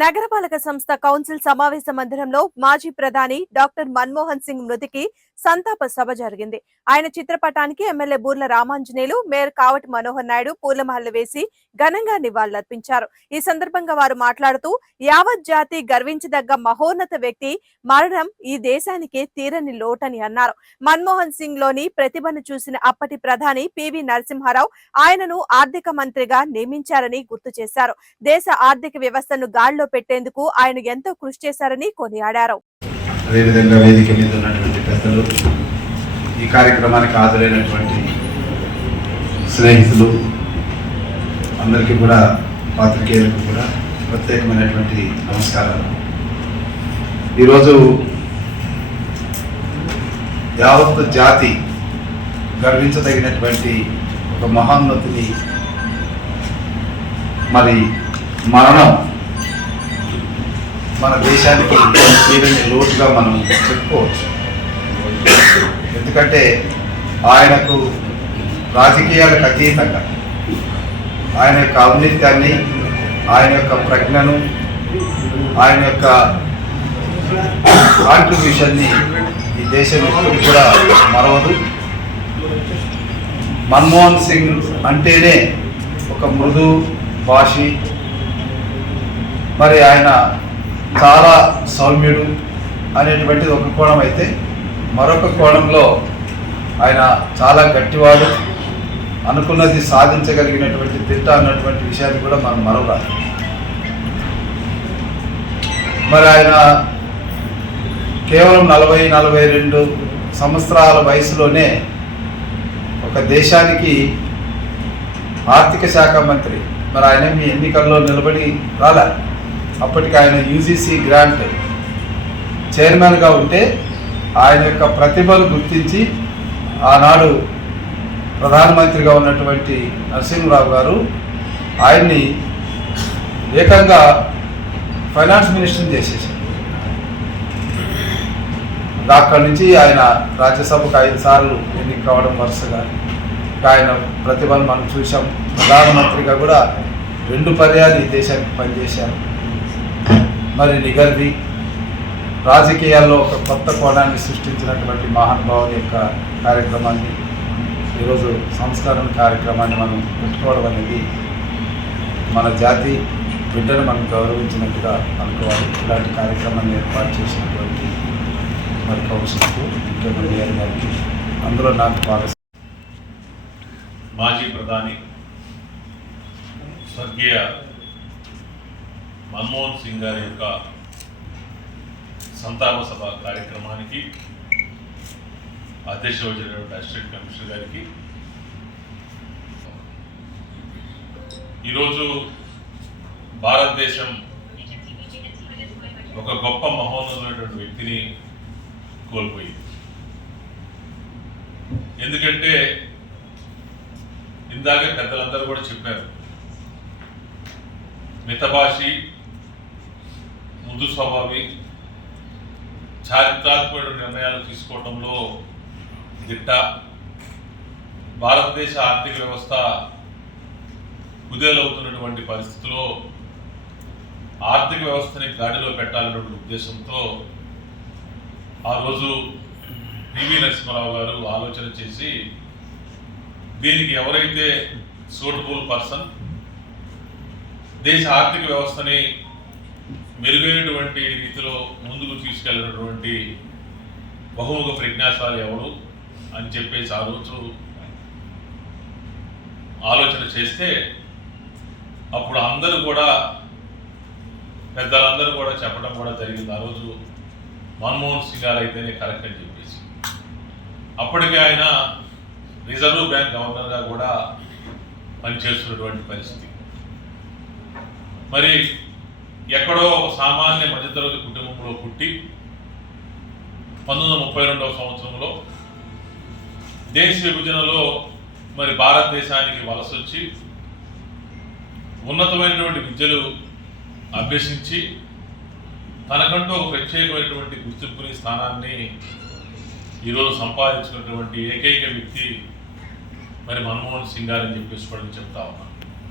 నగరపాలక సంస్థ కౌన్సిల్ సమావేశ మందిరంలో మాజీ ప్రధాని డాక్టర్ మన్మోహన్ సింగ్ మృతికి సంతాప సభ జరిగింది. ఆయన చిత్రపటానికి ఎమ్మెల్యే బూర్ల రామాంజనేయులు మేయర్ కావటి మనోహర్ నాయుడు పూలమాలలు వేసి ఘనంగా నివాళులర్పించారు. ఈ సందర్భంగా వారు మాట్లాడుతూ యావత్ జాతి గర్వించదగ్గ మహోన్నత వ్యక్తి మరణం ఈ దేశానికి తీరని లోటని అన్నారు. మన్మోహన్ సింగ్లోని ప్రతిభను చూసిన అప్పటి ప్రధాని పివి నరసింహారావు ఆయనను ఆర్థిక మంత్రిగా నియమించారని గుర్తు చేశారు. దేశ ఆర్థిక వ్యవస్థను గాల్లో పెట్టేందుకు ఆయన ఎంతో కృషి చేశారని కొనియాడారు. అదేవిధంగా వేదిక మీద ఉన్నటువంటి పెద్దలు ఈ కార్యక్రమానికి హాజరైనటువంటి స్నేహితులు అందరికీ కూడా పాత్రికేయులకు కూడా ప్రత్యేకమైనటువంటి నమస్కారాలు. ఈరోజు యావత్ జాతి గర్వించదగినటువంటి ఒక మహాన్నతిని మరి మరణం మన దేశానికి తీరని లోటుగా మనం చెప్పుకోవచ్చు. ఎందుకంటే ఆయనకు రాజకీయాలకు అతీతంగా ఆయన యొక్క ఔన్నిత్యాన్ని ఆయన యొక్క ప్రజ్ఞను ఆయన యొక్క కాంట్రిబ్యూషన్ని ఈ దేశం ఎప్పుడు కూడా మరవదు. మన్మోహన్ సింగ్ అంటేనే ఒక మృదు భాషి మరి ఆయన చాలా సౌమ్యుడు అనేటువంటిది ఒక కోణం అయితే మరొక కోణంలో ఆయన చాలా గట్టివాడు అనుకున్నది సాధించగలిగినటువంటి తిట్ట అన్నటువంటి విషయాన్ని కూడా మనం మరవరాదు. మరి ఆయన కేవలం నలభై నలభై రెండు సంవత్సరాల వయసులోనే ఒక దేశానికి ఆర్థిక శాఖ మంత్రి. మరి ఆయన మీ ఎన్నికల్లో నిలబడి రాలే? అప్పటికి ఆయన యూజీసీ గ్రాంట్ చైర్మన్గా ఉంటే ఆయన యొక్క ప్రతిభను గుర్తించి ఆనాడు ప్రధానమంత్రిగా ఉన్నటువంటి నరసింహరావు గారు ఆయన్ని ఏకంగా ఫైనాన్స్ మినిస్టర్ని చేసేసారు అక్కడి నుంచి ఆయన రాజ్యసభకు ఐదు సార్లు ఎన్నిక కావడం వరుసగా ఆయన ప్రతిభను మనం చూసాం ప్రధానమంత్రిగా కూడా రెండు పర్యాలు ఈ దేశానికి పనిచేశారు. మరి నిగర్వి రాజకీయాల్లో ఒక కొత్త కోణాన్ని సృష్టించినటువంటి మహానుభావుని యొక్క కార్యక్రమాన్ని ఈరోజు సంస్కరణ కార్యక్రమాన్ని మనం పెట్టుకోవడం అనేది మన జాతి బిడ్డను మనం గౌరవించినట్టుగా అనుకోవాలి. ఇలాంటి కార్యక్రమాన్ని ఏర్పాటు చేసినటువంటి మరి కౌన్సిల్కు ముఖ్యమంత్రి గారికి అందులో నాకు భాగస్ మాజీ ప్రధాని స్వర్గీయ మన్మోహన్ సింగ్ గారి యొక్క సంతాప సభ కార్యక్రమానికి అధ్యక్ష వచ్చినటువంటి అసిస్టెంట్ కమిషనర్ గారికి. ఈరోజు భారతదేశం ఒక గొప్ప మహోన్నతమైనటువంటి వ్యక్తిని కోల్పోయింది. ఎందుకంటే ఇందాక పెద్దలందరూ కూడా చెప్పారు మితభాషి ముందు స్వభావి చారిత్రాత్మక నిర్ణయాలు తీసుకోవడంలో దిట్ట. భారతదేశ ఆర్థిక వ్యవస్థ కుదేలవుతున్నటువంటి పరిస్థితిలో ఆర్థిక వ్యవస్థని గాడిలో పెట్టాలన్నటువంటి ఉద్దేశంతో ఆ రోజు పివి నరసింహారావు గారు ఆలోచన చేసి దీనికి ఎవరైతే సూటబుల్ పర్సన్ దేశ ఆర్థిక వ్యవస్థని మెరుగైనటువంటి రీతిలో ముందుకు తీసుకెళ్ళినటువంటి బహుముఖ ప్రజ్ఞాశాలి ఎవరు అని చెప్పేసి ఆ రోజు ఆలోచన చేస్తే అప్పుడు అందరూ కూడా పెద్దలందరూ కూడా చెప్పడం కూడా జరిగింది. ఆ రోజు మన్మోహన్ సింగ్ గారు అయితేనే కరెక్ట్ అని చెప్పేసి. అప్పటికే ఆయన రిజర్వ్ బ్యాంక్ గవర్నర్గా కూడా పనిచేస్తున్నటువంటి పరిస్థితి. మరి ఎక్కడో ఒక సామాన్య మధ్యతరగతి కుటుంబంలో పుట్టి పంతొమ్మిది వందల ముప్పై రెండవ సంవత్సరంలో దేశ విభజనలో మరి భారతదేశానికి వలస వచ్చి ఉన్నతమైనటువంటి విద్యలు అభ్యసించి తనకంటూ ఒక ప్రత్యేకమైనటువంటి గుర్తింపుని స్థానాన్ని ఈరోజు సంపాదించుకున్నటువంటి ఏకైక వ్యక్తి మరి మన్మోహన్ సింగ్ గారు అని చెప్పేసి కూడా చెప్తా ఉన్నాను